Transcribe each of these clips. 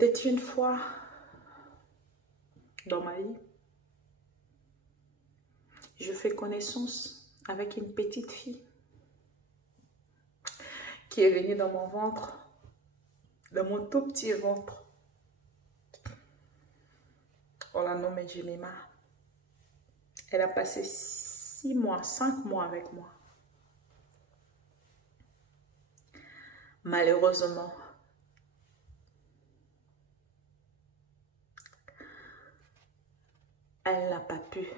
C'était une fois dans ma vie, je fais connaissance avec une petite fille qui est venue dans mon ventre, dans mon tout petit ventre. On la nomme Jemima. Elle a passé 6 mois, 5 mois avec moi. Malheureusement, elle n'a pas pu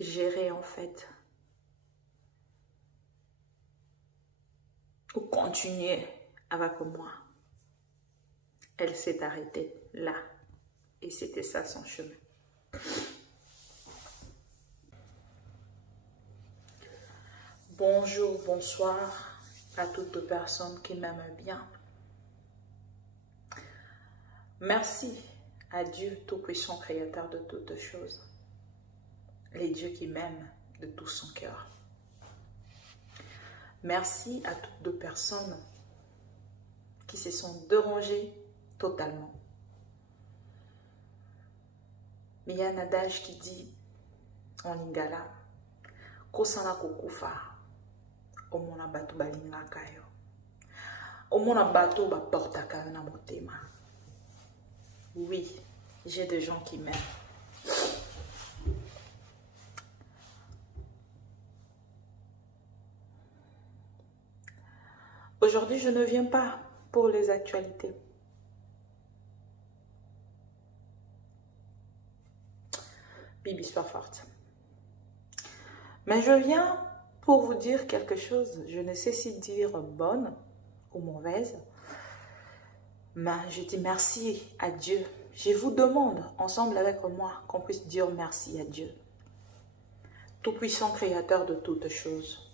gérer en fait ou continuer avec moi. Elle s'est arrêtée là et c'était ça son chemin. Bonjour, bonsoir à toutes les personnes qui m'aiment bien. Merci à Dieu Tout-Puissant, Créateur de toutes choses. Les dieux qui m'aiment de tout son cœur. Merci à toutes les personnes qui se sont dérangées totalement. Mais il y a un adage qui dit en lingala, kosala kokufa, omona bato balingaka yo, omona bato baportaka yo na motema. Oui, j'ai des gens qui m'aiment. Aujourd'hui, je ne viens pas pour les actualités. Bibi Histoire Forte. Mais je viens pour vous dire quelque chose. Je ne sais si dire bonne ou mauvaise. Mais je dis merci à Dieu. Je vous demande, ensemble avec moi, qu'on puisse dire merci à Dieu. Tout-Puissant Créateur de toutes choses.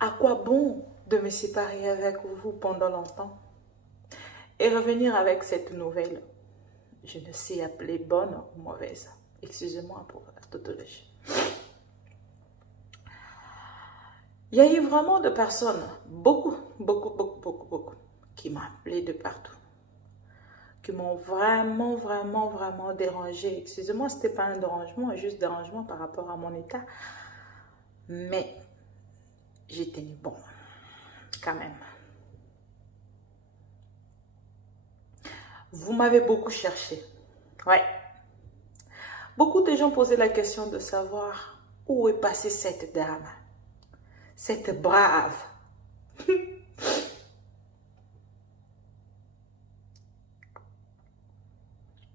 À quoi bon de me séparer avec vous pendant longtemps et revenir avec cette nouvelle? Je ne sais appeler bonne ou mauvaise. Excusez-moi pour la tautologie. Il y a eu vraiment de personnes, beaucoup, qui m'ont appelé de partout. Qui m'ont vraiment dérangé. Excusez-moi, ce n'était pas un dérangement, juste dérangement par rapport à mon état. Mais j'ai tenu bon, quand même. Vous m'avez beaucoup cherché. Ouais. Beaucoup de gens posaient la question de savoir où est passée cette dame. Cette brave.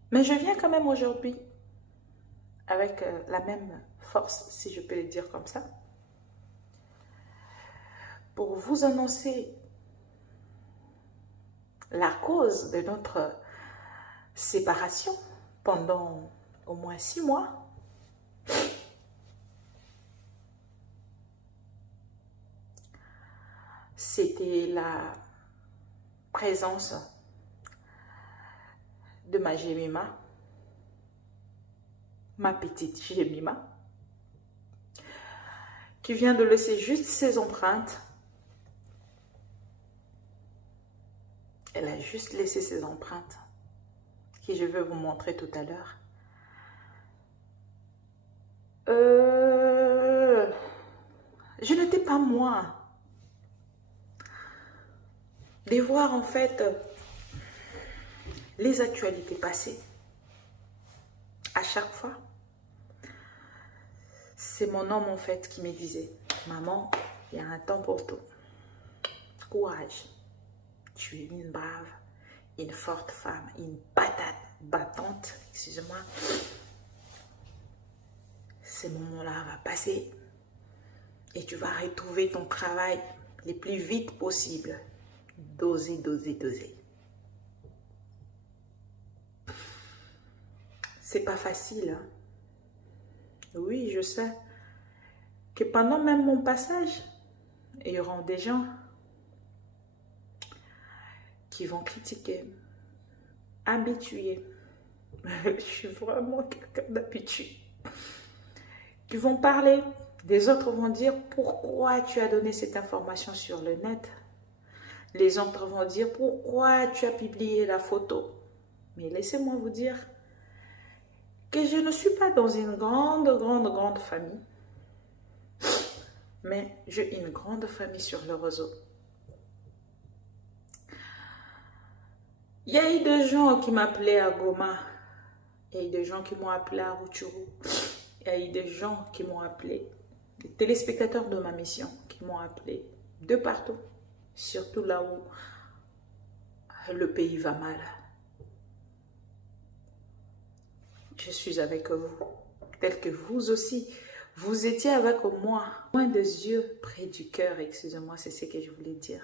Mais je viens quand même aujourd'hui avec la même force, si je peux le dire comme ça, pour vous annoncer la cause de notre séparation pendant au moins 6 mois. C'était la présence de ma Jemima, ma petite Jemima, qui vient de laisser juste ses empreintes. Elle a juste laissé ses empreintes, que je vais vous montrer tout à l'heure. Je n'étais pas moi de voir en fait les actualités passées. À chaque fois, c'est mon homme en fait qui me disait, maman, il y a un temps pour tout. Courage. Tu es une brave, une forte femme, une patate battante, excusez-moi. Ce moment-là va passer et tu vas retrouver ton travail le plus vite possible. Doser. C'est pas facile. Hein? Oui, je sais que pendant même mon passage, il y aura des gens qui vont critiquer, habituer. Je suis vraiment quelqu'un d'habitué. Qui vont parler Les autres vont dire, pourquoi tu as donné cette information sur le net? Les autres vont dire, pourquoi tu as publié la photo? Mais laissez-moi vous dire que je ne suis pas dans une grande famille. Mais j'ai une grande famille sur le réseau. Il y a eu des gens qui m'appelaient à Goma. Il y a eu des gens qui m'ont appelé à Rutshuru. Il y a eu des gens qui m'ont appelé, des téléspectateurs de ma mission qui m'ont appelé de partout. Surtout là où le pays va mal. Je suis avec vous, tel que vous aussi. Vous étiez avec moi, loin des yeux, près du cœur. Excusez-moi, c'est ce que je voulais dire.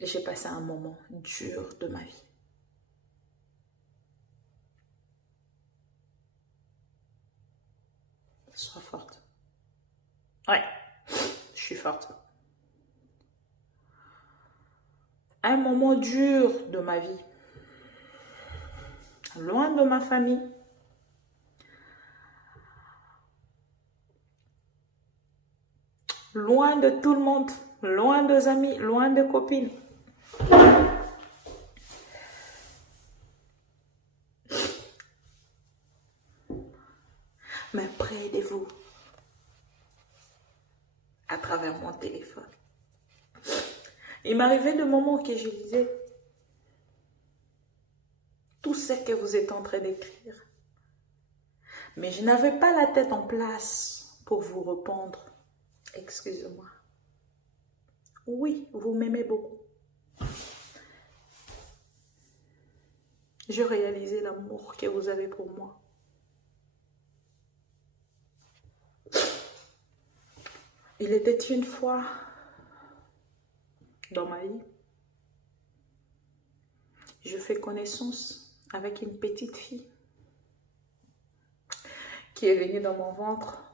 J'ai passé un moment dur de ma vie. Sois forte. Ouais, je suis forte. Un moment dur de ma vie. Loin de ma famille. Loin de tout le monde. Loin des amis, loin des copines. Mais près de vous. À travers mon téléphone. Il m'arrivait de moments que je lisais tout ce que vous êtes en train d'écrire. Mais je n'avais pas la tête en place pour vous répondre. Excusez-moi. Oui, vous m'aimez beaucoup. Je réalisais l'amour que vous avez pour moi. Il était une fois dans ma vie, je fais connaissance avec une petite fille qui est venue dans mon ventre,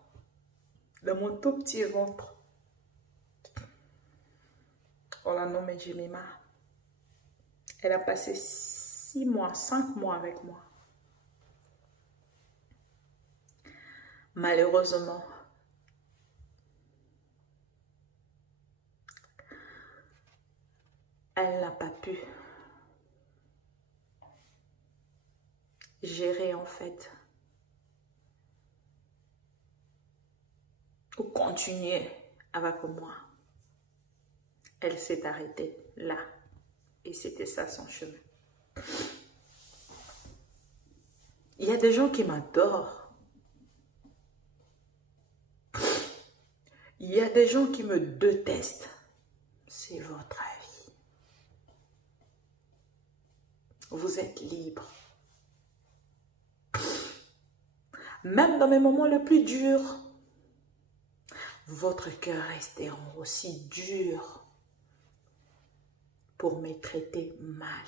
dans mon tout petit ventre. On l'a nommée Jemima. Elle a passé 6 mois, 5 mois avec moi. Malheureusement, elle n'a pas pu gérer en fait ou continuer avec moi. Elle s'est arrêtée là et c'était ça son chemin. Il y a des gens qui m'adorent. Il y a des gens qui me détestent. C'est votre avis. Vous êtes libre. Même dans mes moments les plus durs, votre cœur restera aussi dur pour me traiter mal.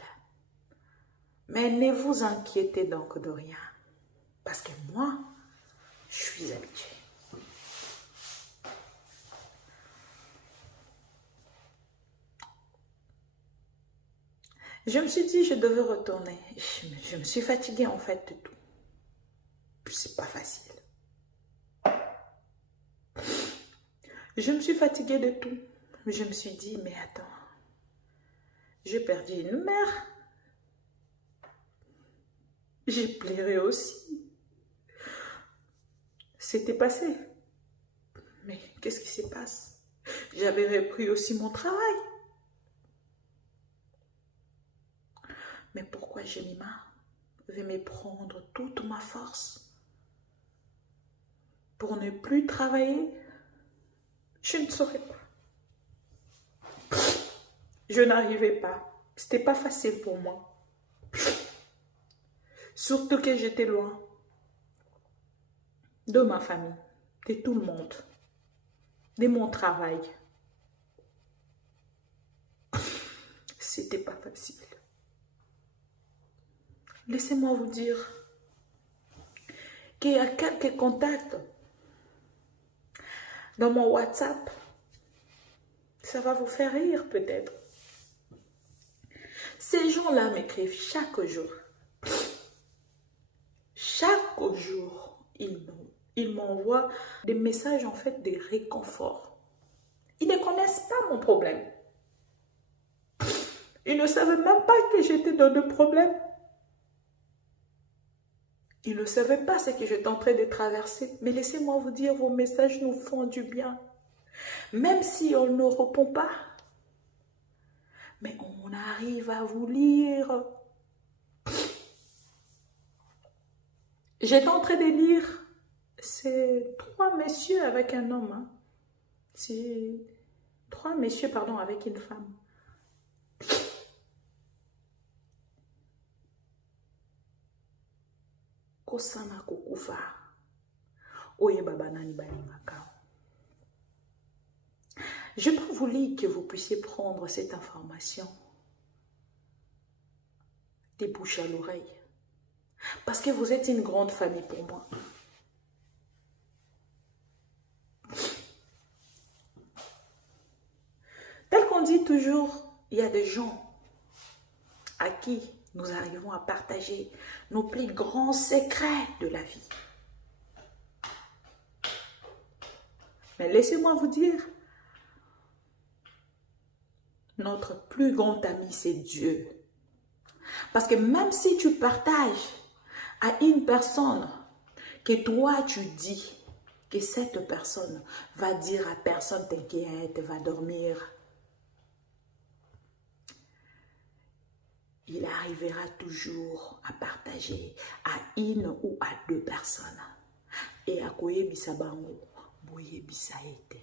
Mais ne vous inquiétez donc de rien, parce que moi, je suis habituée. Je me suis dit, je devais retourner. Je me suis fatiguée en fait de tout. C'est pas facile. Je me suis fatiguée de tout. Je me suis dit, mais attends, j'ai perdu une mère. J'ai pleuré aussi. C'était passé. Mais qu'est-ce qui se passe? J'avais repris aussi mon travail. Mais pourquoi Jemima veut me prendre toute ma force pour ne plus travailler? Je ne saurais pas. Je n'arrivais pas. C'était pas facile pour moi. Surtout que j'étais loin de ma famille, de tout le monde, de mon travail. C'était pas facile. Laissez-moi vous dire qu'il y a quelques contacts dans mon WhatsApp. Ça va vous faire rire peut-être. Ces gens-là m'écrivent chaque jour. Chaque jour, ils Ils m'envoient des messages, en fait, de réconfort. Ils ne connaissent pas mon problème. Ils ne savaient même pas que j'étais dans le problème. Ils ne savaient pas ce que j'étais en train de traverser. Mais laissez-moi vous dire, vos messages nous font du bien. Même si on ne répond pas, mais on arrive à vous lire. J'étais en train de lire, c'est 3 messieurs avec un homme. Hein. C'est 3 messieurs, pardon, avec une femme. Kosana kokufa. Oye babanani balingaka. Je peux vous lire que vous puissiez prendre cette information des bouches à l'oreille. Parce que vous êtes une grande famille pour moi. Tel qu'on dit toujours, il y a des gens à qui nous arrivons à partager nos plus grands secrets de la vie. Mais laissez-moi vous dire, notre plus grand ami, c'est Dieu. Parce que même si tu partages à une personne que toi tu dis que cette personne va dire à personne t'inquiète, va dormir, il arrivera toujours à partager à une ou à 2 personnes. Et à koyebisa bango, boyebisa ete.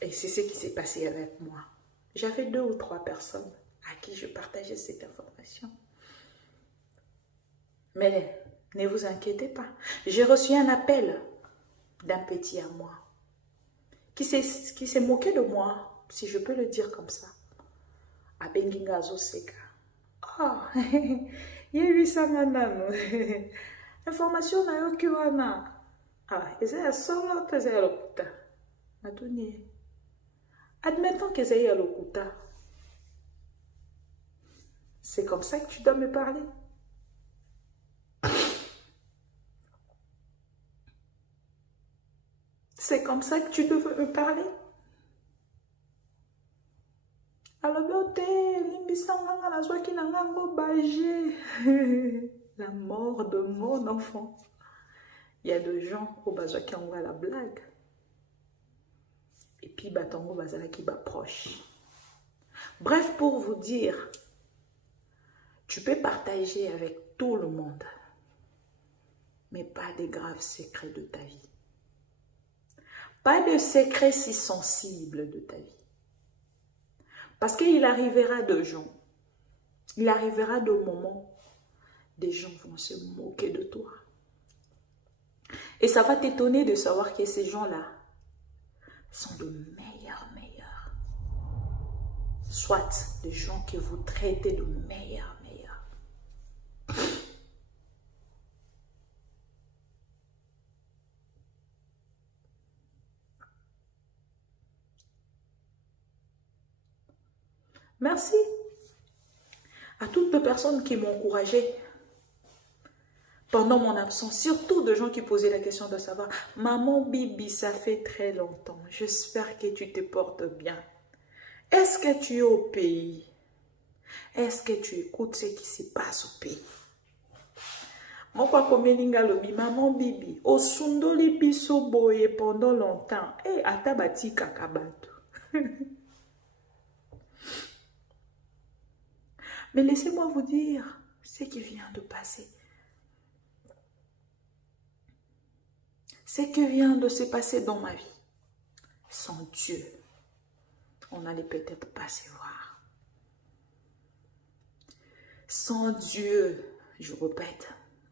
Et c'est ce qui s'est passé avec moi. J'avais 2 ou 3 personnes à qui je partageais cette information. Mais ne vous inquiétez pas. J'ai reçu un appel d'un petit à moi qui s'est moqué de moi, si je peux le dire comme ça. À Bengingazo Seka. Oh, yebisanga nano. Information na yo kiwana. Ah, eza ya solo to eza ya lokuta. Natuni. Admettons que eza ya lokuta. C'est comme ça que tu dois me parler. C'est comme ça que tu devais me parler. Alors, la mort de mon enfant. Il y a des gens au bazar qui envoient la blague. Et puis, batango bazala qui proche. Bref, pour vous dire, tu peux partager avec tout le monde, mais pas des graves secrets de ta vie. Pas de secrets si sensibles de ta vie. Parce qu'il arrivera de gens, il arrivera de moments, des gens vont se moquer de toi. Et ça va t'étonner de savoir que ces gens-là sont de meilleurs. Soit des gens que vous traitez de meilleurs. Merci à toutes les personnes qui m'ont encouragée pendant mon absence, surtout de gens qui posaient la question de savoir « Maman Bibi, ça fait très longtemps, j'espère que tu te portes bien. Est-ce que tu es au pays? Est-ce que tu écoutes ce qui se passe au pays? » Moi, comme Maman Bibi, au sundoli biso boye pendant longtemps, et atabati kakabato. Mais laissez-moi vous dire ce qui vient de passer. Ce qui vient de se passer dans ma vie. Sans Dieu, on n'allait peut-être pas se voir. Sans Dieu, je répète,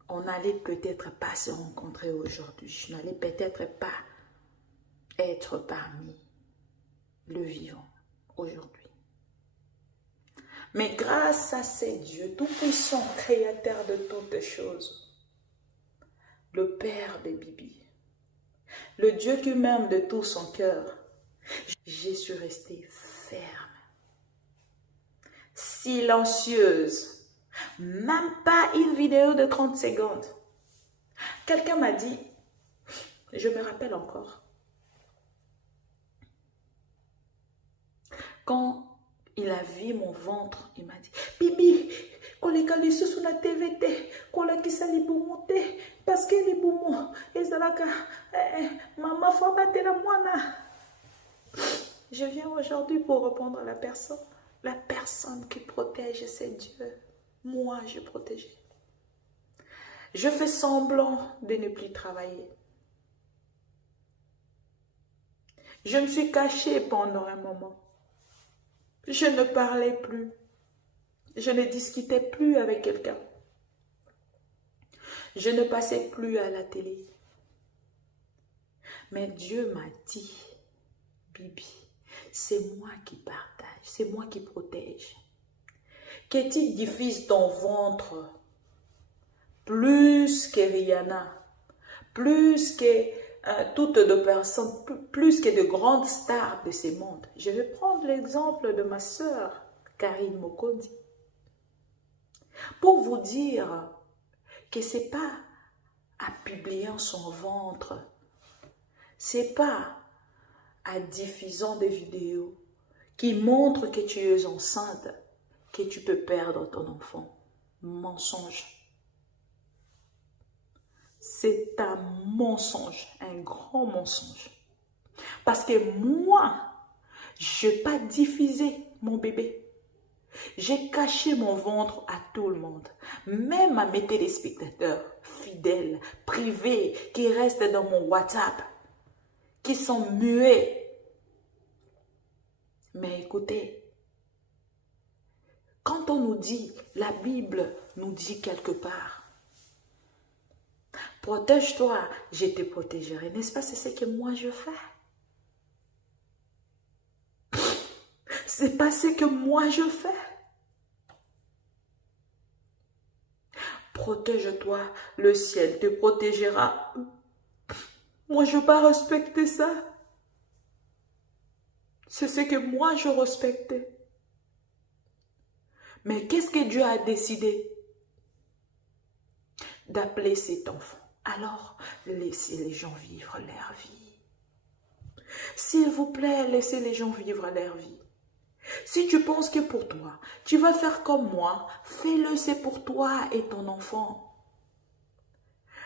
on n'allait peut-être pas se rencontrer aujourd'hui. Je n'allais peut-être pas être parmi le vivant aujourd'hui. Mais grâce à ces dieux, tout-puissant, créateur de toutes choses, le Père de Bibi, le Dieu qui m'aime de tout son cœur, j'ai su rester ferme, silencieuse, Même pas une vidéo de 30 secondes. Quelqu'un m'a dit, je me rappelle encore, quand il a vu mon ventre, il m'a dit, Bibi, quand les gars sur la TVT, quand la qui s'allie pour monter, parce que les boumons, et ça là, maman, faut battre la moine. Je viens aujourd'hui pour répondre à la personne. La personne qui protège, c'est Dieu. Moi, je protège. Je fais semblant de ne plus travailler. Je me suis cachée pendant un moment. Je ne parlais plus. Je ne discutais plus avec quelqu'un. Je ne passais plus à la télé. Mais Dieu m'a dit, Bibi, c'est moi qui partage, c'est moi qui protège. Que tu diffuses ton ventre plus que Rihanna, plus que toutes de personnes, plus que de grandes stars de ce monde. Je vais prendre l'exemple de ma sœur, Karine Mokondi, pour vous dire que ce n'est pas à publier son ventre, c'est pas à diffusant des vidéos qui montrent que tu es enceinte que tu peux perdre ton enfant. Mensonge. C'est un mensonge, un grand mensonge. Parce que moi, je n'ai pas diffusé mon bébé. J'ai caché mon ventre à tout le monde, même à mes téléspectateurs fidèles, privés, qui restent dans mon WhatsApp, qui sont muets. Mais écoutez, quand on nous dit, la Bible nous dit quelque part, protège-toi, je te protégerai, n'est-ce pas? C'est ce que moi je fais. C'est pas ce que moi je fais. Protège-toi, le ciel te protégera. Moi, je ne veux pas respecter ça. C'est ce que moi, je respectais. Mais qu'est-ce que Dieu a décidé? D'appeler cet enfant. Alors, laissez les gens vivre leur vie. S'il vous plaît, laissez les gens vivre leur vie. Si tu penses que pour toi, tu vas faire comme moi, fais-le, c'est pour toi et ton enfant.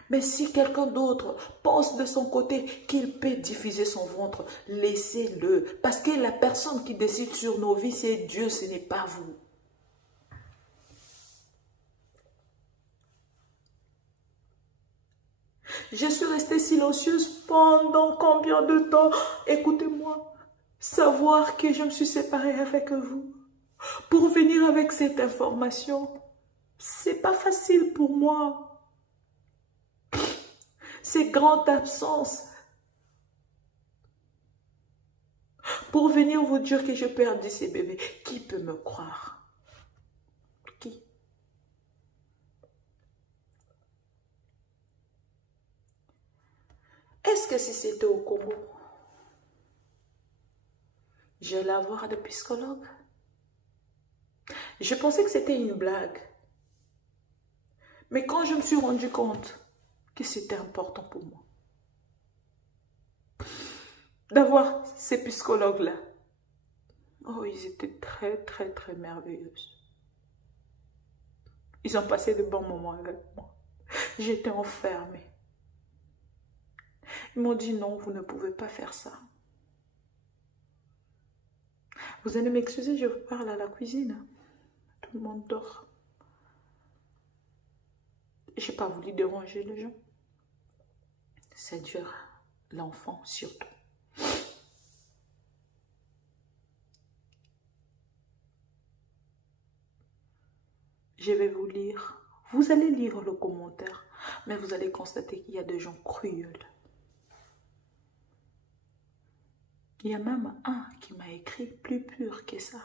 Mais si quelqu'un d'autre pense de son côté qu'il peut diffuser son ventre, laissez-le. Parce que la personne qui décide sur nos vies, c'est Dieu, ce n'est pas vous. Je suis restée silencieuse pendant combien de temps? Écoutez-moi, savoir que je me suis séparée avec vous pour venir avec cette information, c'est pas facile pour moi. Ces grandes absences pour venir vous dire que je perdis ces bébés. Qui peut me croire? Qui? Est-ce que si c'était au Congo, j'allais avoir des psychologues? Je pensais que c'était une blague. Mais quand je me suis rendu compte que c'était important pour moi d'avoir ces psychologues-là, oh, ils étaient très, très, très merveilleux. Ils ont passé de bons moments avec moi. J'étais enfermée. Ils m'ont dit non, vous ne pouvez pas faire ça. Vous allez m'excuser, je vous parle à la cuisine. Tout le monde dort. Je n'ai pas voulu déranger les gens. C'est dur, l'enfant surtout. Je vais vous lire. Vous allez lire le commentaire, mais vous allez constater qu'il y a des gens cruels. Il y a même un qui m'a écrit plus pur que ça.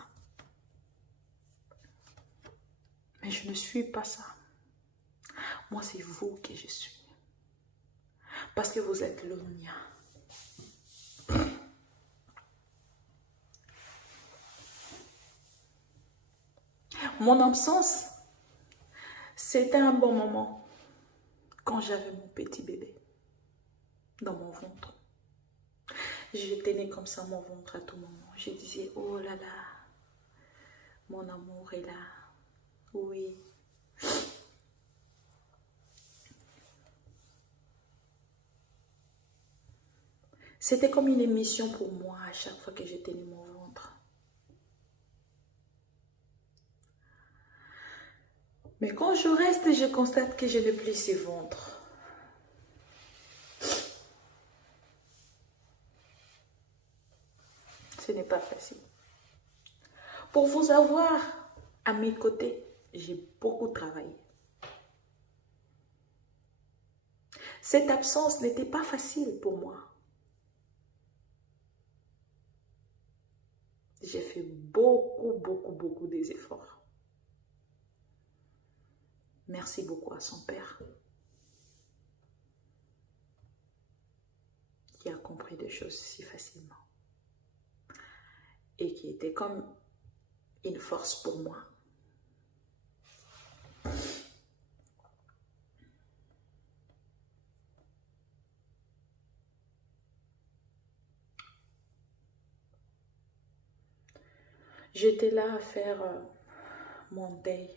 Mais je ne suis pas ça. Moi, c'est vous que je suis. Parce que vous êtes le mien. Mon absence C'était un bon moment quand j'avais mon petit bébé dans mon ventre. Je tenais comme ça mon ventre à tout moment. Je disais, oh là là, mon amour est là. Oui. C'était comme une émission pour moi à chaque fois que je tenais mon ventre. Mais quand je reste, je constate que je n'ai plus ce ventre. Ce n'est pas facile. Pour vous avoir à mes côtés, j'ai beaucoup travaillé. Cette absence n'était pas facile pour moi. J'ai fait beaucoup des efforts. Merci beaucoup à son père qui a compris des choses si facilement et qui était comme une force pour moi. J'étais là à faire mon deuil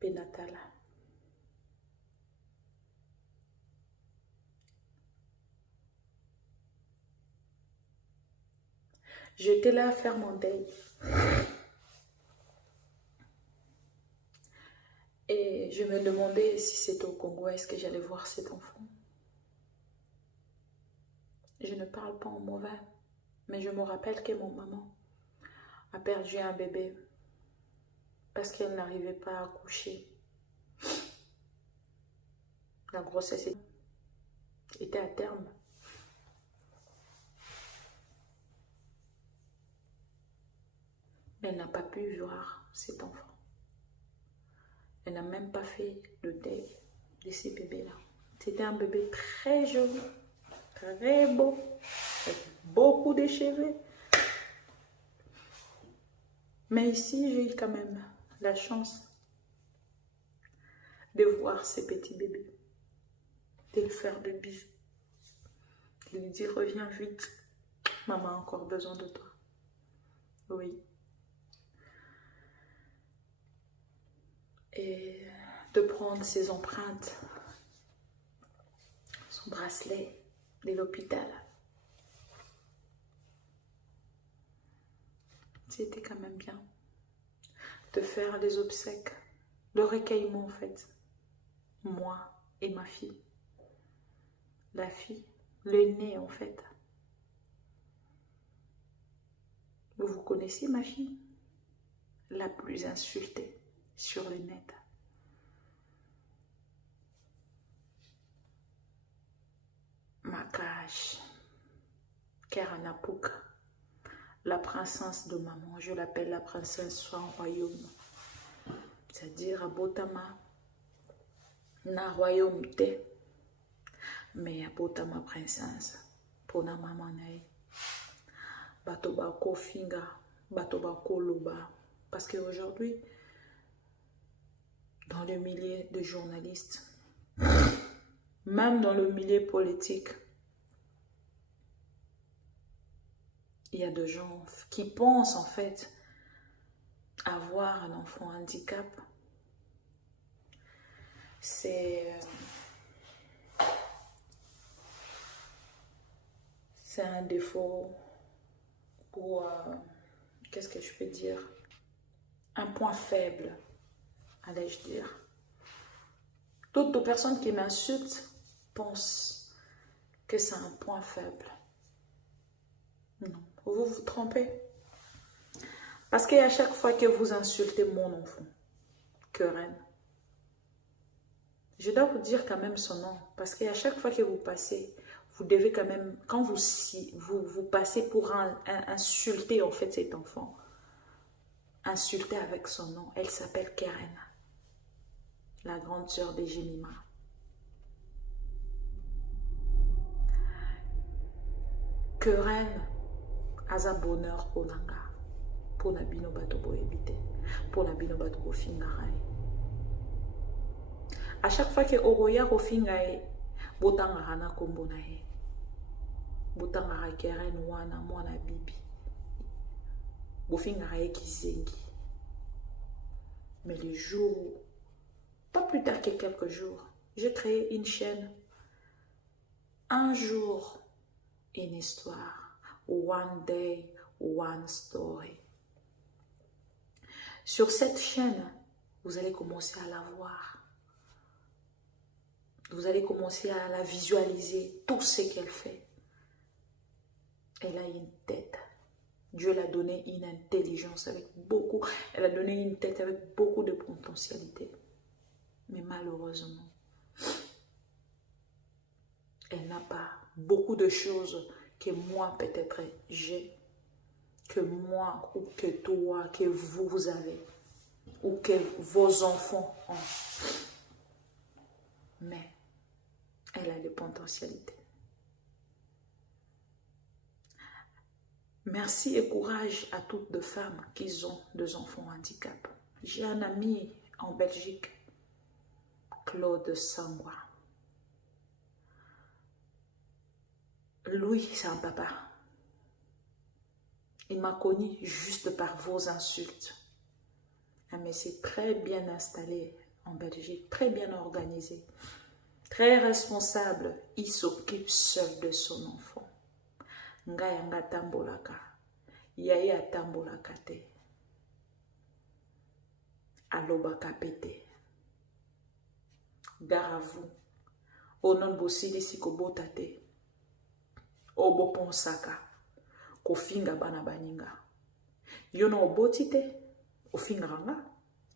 pénatal. J'étais là à faire mon deuil. Et je me demandais si c'était au Congo, est-ce que j'allais voir cet enfant. Je ne parle pas en mauvais, mais je me rappelle que mon maman a perdu un bébé parce qu'elle n'arrivait pas à accoucher. La grossesse était à terme. Mais elle n'a pas pu voir cet enfant. Elle n'a même pas fait le deuil de ces bébés-là. C'était un bébé très joli, très beau, avec beaucoup de cheveux. Mais ici, j'ai eu quand même la chance de voir ces petits bébés, de lui faire des bisous, de lui dire reviens vite, maman a encore besoin de toi. Oui. Et de prendre ses empreintes, son bracelet de l'hôpital. C'était quand même bien de faire les obsèques, le recueillement en fait, moi et ma fille, la fille, l'aînée en fait. Vous connaissez ma fille, la plus insultée sur le net. Makash, Keranapuka, la princesse de maman, je l'appelle la princesse sans royaume. C'est-à-dire à Botama, na royaume te, mais à Botama princesse, pour na maman nae. Batoba ko finga, batoba ko loba. Parce qu'aujourd'hui, dans le milieu de journalistes, même dans le milieu politique, il y a des gens qui pensent en fait avoir un enfant handicap. C'est un défaut ou qu'est-ce que je peux dire? Un point faible, allais-je dire. Toutes les personnes qui m'insultent pensent que c'est un point faible. Non, vous vous trompez. Parce qu'à chaque fois que vous insultez mon enfant, Keren, je dois vous dire quand même son nom. Parce qu'à chaque fois que vous passez, vous devez quand même, quand vous passez pour insulter en fait cet enfant, insulter avec son nom. Elle s'appelle Keren, la grande sœur de Jemima. Keren a un bonheur pour pour na bino bato boyebite, pour na bino bato bofingarai. À chaque fois que oroya kofingae, botanga hana kombo na ye. Botanga keren wana mwana bibi. Bofingae kizengi. Mais le jour, pas plus tard que quelques jours, j'ai créé une chaîne. Un jour, une histoire. One day, one story. Sur cette chaîne, vous allez commencer à la voir. Vous allez commencer à la visualiser, tout ce qu'elle fait. Elle a une tête. Dieu l'a donné une intelligence avec beaucoup. Elle a donné une tête avec beaucoup de potentialité. Mais malheureusement, elle n'a pas beaucoup de choses que moi peut-être j'ai, que moi ou que toi, que vous avez, ou que vos enfants ont. Mais elle a des potentialités. Merci et courage à toutes les femmes qui ont des enfants handicap. J'ai un ami en Belgique, Claude Sangwa. Lui, c'est un papa. Il m'a connu juste par vos insultes. Mais c'est très bien installé en Belgique, très bien organisé, très responsable. Il s'occupe seul de son enfant. Ngayanga tambolaka, yaya tambolaka te, alobaka pete. Garavu, onon bosili si kobota te, obo ponsaka, kofinga bana baninga. Yono oboti te, ofinga ranga,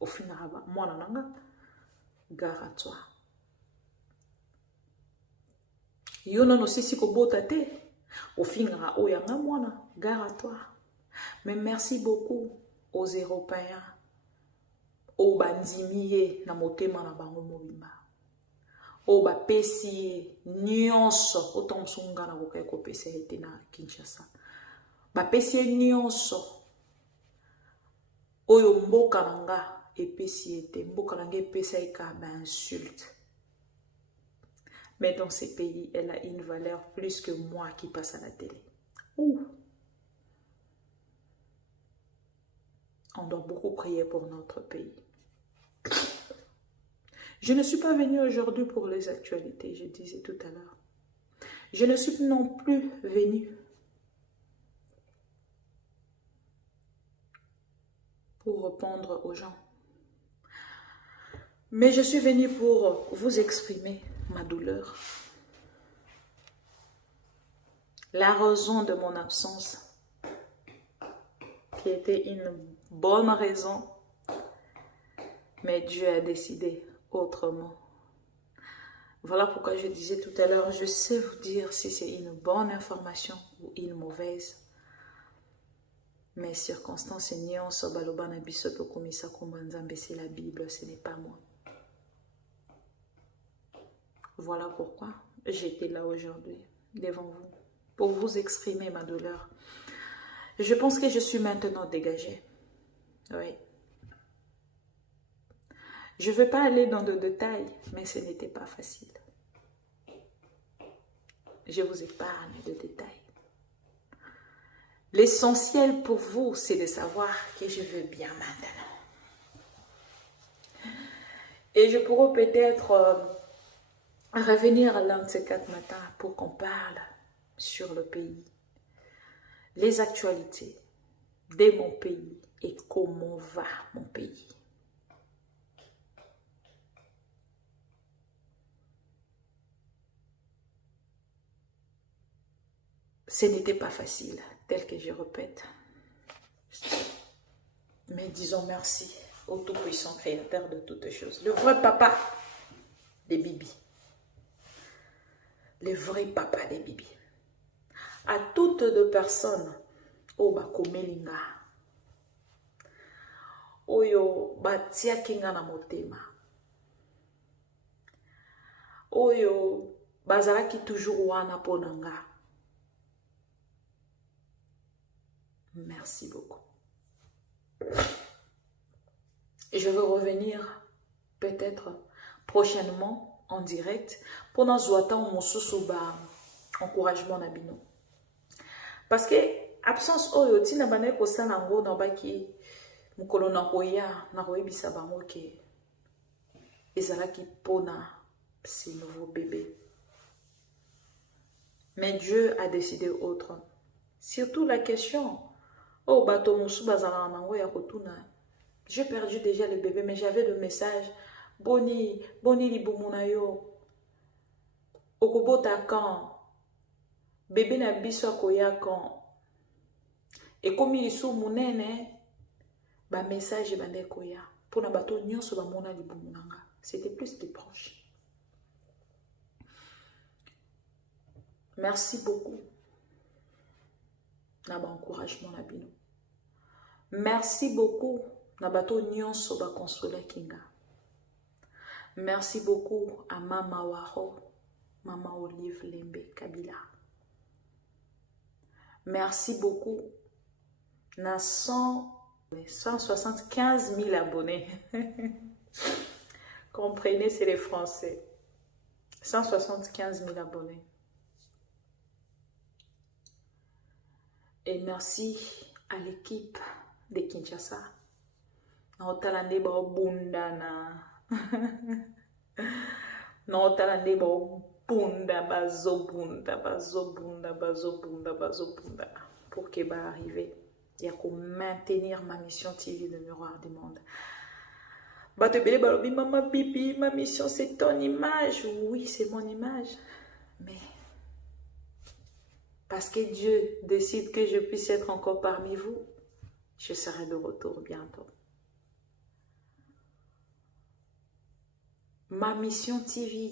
ofinga raba, mwana nanga, gara toi. Yono no sisi kobota te, ofinga oyanga mwana, gara toi. Mais merci beaucoup aux Européens, aux bandimiye na motema na bango mobimba. O ba pesi nyonso otomsunga na kokai ko pesi ete na Kinshasa. Ba pesi nyonso oyo mboka nanga epesi ete mboka nanga epesa eka ba insulte. Mais dans ces pays, elle a une valeur plus que moi qui passe à la télé. Ouh. On doit beaucoup prier pour notre pays. Je ne suis pas venue aujourd'hui pour les actualités, je disais tout à l'heure. Je ne suis non plus venue pour répondre aux gens. Mais je suis venue pour vous exprimer ma douleur. La raison de mon absence, qui était une bonne raison, mais Dieu a décidé autrement. Voilà pourquoi je disais tout à l'heure, je sais vous dire si c'est une bonne information ou une mauvaise. Mes circonstances nyonso baloba na biso tokomisa komba nzambe, c'est la Bible, ce n'est pas moi. Voilà pourquoi j'étais là aujourd'hui devant vous pour vous exprimer ma douleur. Je pense que je suis maintenant dégagée. Oui. Je ne vais pas aller dans de détails, mais ce n'était pas facile. Je vous épargne de détails. L'essentiel pour vous, c'est de savoir que je veux bien maintenant. Et je pourrais peut-être revenir l'un de ces 4 matins pour qu'on parle sur le pays, les actualités de mon pays et comment va mon pays. Ce n'était pas facile, tel que je répète. Mais disons merci au Tout-Puissant Créateur de toutes choses. Le vrai papa des Bibi. Le vrai papa des Bibi. À toutes les personnes, Oba Komelinga. Oyo Batia Kinga na motema. Oyo Bazaraki toujours wana ponanga. Merci beaucoup. Et je veux revenir peut-être prochainement en direct pour nous attendre mon encouragement na bino. Parce que absence oyo tina bane ko salango na baki mukolo na koya na koyebisa bango ke ezalaki pona ce nouveau bébé. Mais Dieu a décidé autre. Surtout la question oh bato musu bazala nango ya kotuna. J'ai perdu déjà le bébé, mais j'avais le message. Boni libumuna yo. Okobota quand? Bébé na biso akoya quand? Et comme il sou munene, ba message bande koya. Pour na bato nyonso ba mona libumunanga. C'était plus des proches. Merci beaucoup. Na ba encouragement na bino. Merci beaucoup. Na bato nyonso ba consoler kinga. Merci beaucoup à Mama Waro, Mama Olive Lembe Kabila. Merci beaucoup. Na 175 000 abonnés. Comprenez, c'est les Français. 175 000 abonnés. Et merci à l'équipe de Kinshasa. Na otalande ba obunda na. Na otalande ba obunda bazobunda. Pour que va arriver. Il y a qu'à maintenir ma mission TV, le miroir du monde. Maman Bibi, ma mission c'est ton image. Oui, c'est mon image. Mais parce que Dieu décide que je puisse être encore parmi vous, je serai de retour bientôt. Ma mission TV,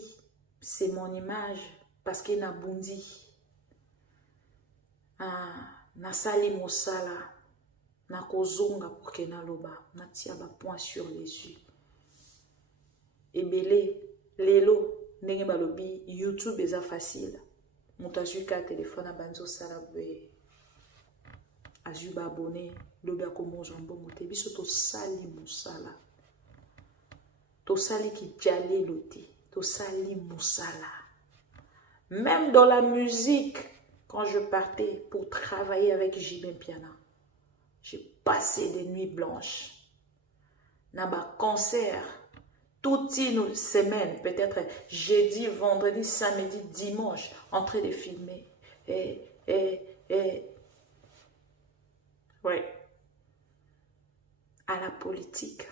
c'est mon image parce que na bundi. Na sali mosala. Na kozonga pour que na loba. Na tia ba point sur les yeux. Ebele, lelo, nenge balobi, YouTube eza facile. Montazu ka téléphone à banzo salabwe. Azu ba abonné, lobi akomo jambo mote. Biso to sali mosala. To sali ki djale lote. To sali mosala. Même dans la musique, quand je partais pour travailler avec Jibin Piana, j'ai passé des nuits blanches. Naba concert. Toute une semaine, peut-être jeudi, vendredi, samedi, dimanche, en train de filmer. Ouais. À la politique.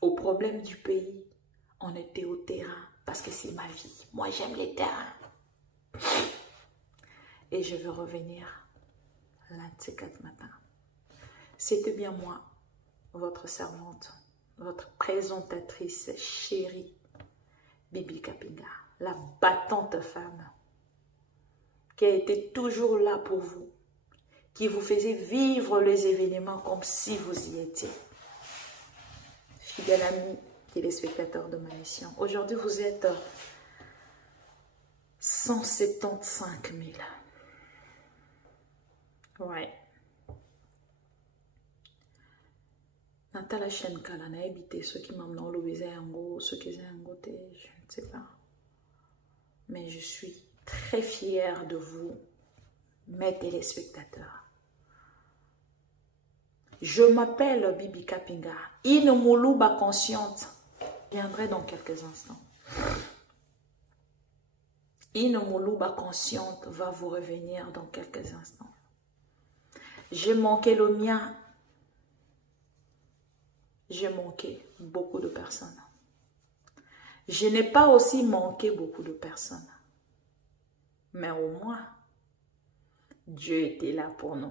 Au problème du pays, on était au terrain. Parce que c'est ma vie. Moi, j'aime les terrains. Et je veux revenir lundi 4 matin. C'était bien moi, votre servante, votre présentatrice chérie, Bibi Kapinga, la battante femme, qui a été toujours là pour vous, qui vous faisait vivre les événements comme si vous y étiez. Fidèle ami, téléspectateur de ma mission, aujourd'hui vous êtes 175 000. Ouais. Dans la chaîne Kalana a habité ceux qui m'ont le yango, ceux qui ont goûté, je ne sais pas. Mais je suis très fière de vous, mes téléspectateurs. Je m'appelle Bibi Kapinga. Inomuluba consciente. Je viendrai dans quelques instants. Inomuluba consciente va vous revenir dans quelques instants. J'ai manqué le mien. J'ai manqué beaucoup de personnes. Je n'ai pas aussi manqué beaucoup de personnes. Mais au moins, Dieu était là pour nous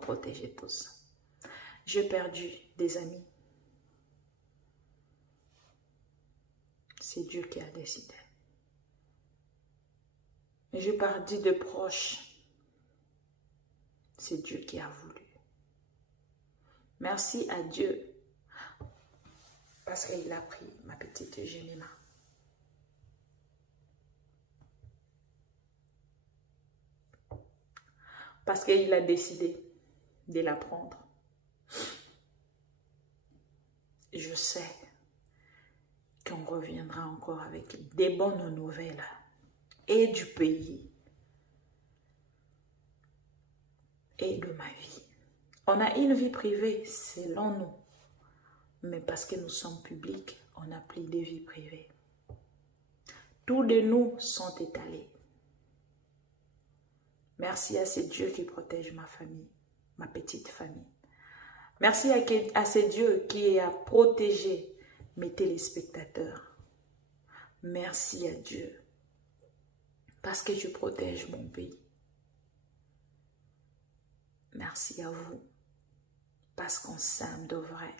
protéger tous. J'ai perdu des amis. C'est Dieu qui a décidé. J'ai perdu de proches. C'est Dieu qui a voulu. Merci à Dieu. Parce qu'il a pris ma petite Jemima. parce qu'il a décidé de la prendre. Je sais qu'on reviendra encore avec des bonnes nouvelles et du pays et de ma vie. On a une vie privée selon nous, mais parce que nous sommes publics, on n'a plus de vie privée. Tous de nous sont étalés. Merci à ce Dieu qui protège ma famille, ma petite famille. Merci à ce Dieu qui a protégé mes téléspectateurs. Merci à Dieu parce que tu protèges mon pays. Merci à vous parce qu'on s'aime de vrai.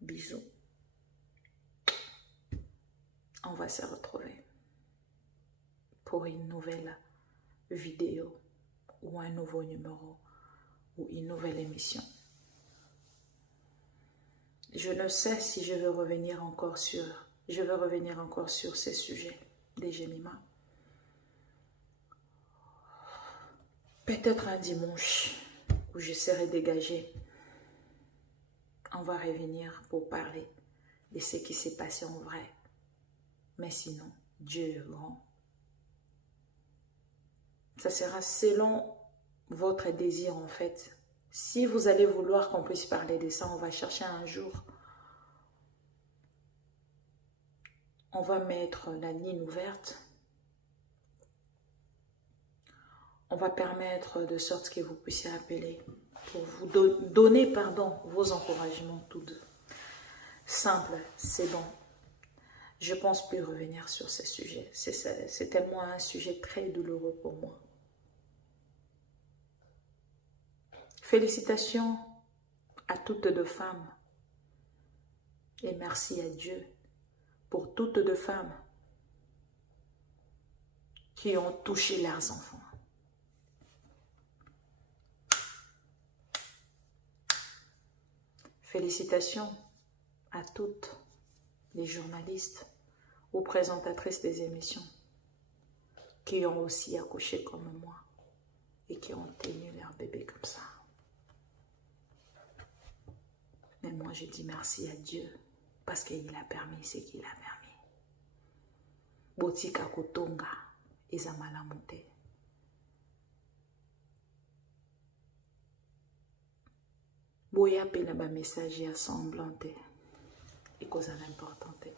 Bisous. On va se retrouver pour une nouvelle vidéo ou un nouveau numéro ou une nouvelle émission. Je ne sais si je vais revenir encore sur ces sujets des Jemima. Peut-être un dimanche où je serai dégagée. On va revenir pour parler de ce qui s'est passé en vrai. Mais sinon, Dieu est grand. Ça sera selon votre désir en fait. Si vous allez vouloir qu'on puisse parler de ça, on va chercher un jour. On va mettre la ligne ouverte. On va permettre de sorte que vous puissiez appeler pour vous donner vos encouragements tous deux. Simple, c'est bon. Je ne pense plus revenir sur ce sujet. C'est tellement un sujet très douloureux pour moi. Félicitations à toutes deux femmes. Et merci à Dieu pour toutes deux femmes qui ont touché leurs enfants. Félicitations à toutes les journalistes ou présentatrices des émissions qui ont aussi accouché comme moi et qui ont tenu leur bébé comme ça. Mais moi, je dis merci à Dieu parce qu'il a permis ce qu'il a permis. Botika kotonga ezamala monte. Boya pena ba message ya semblante et cause importante.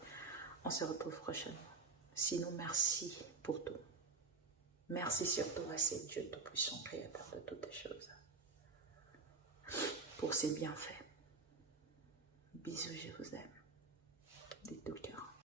On se retrouve prochainement. Sinon, merci pour tout. Merci surtout à ce Dieu Tout-Puissant, Créateur de toutes choses, pour ses bienfaits. Bisous, je vous aime. De tout cœur.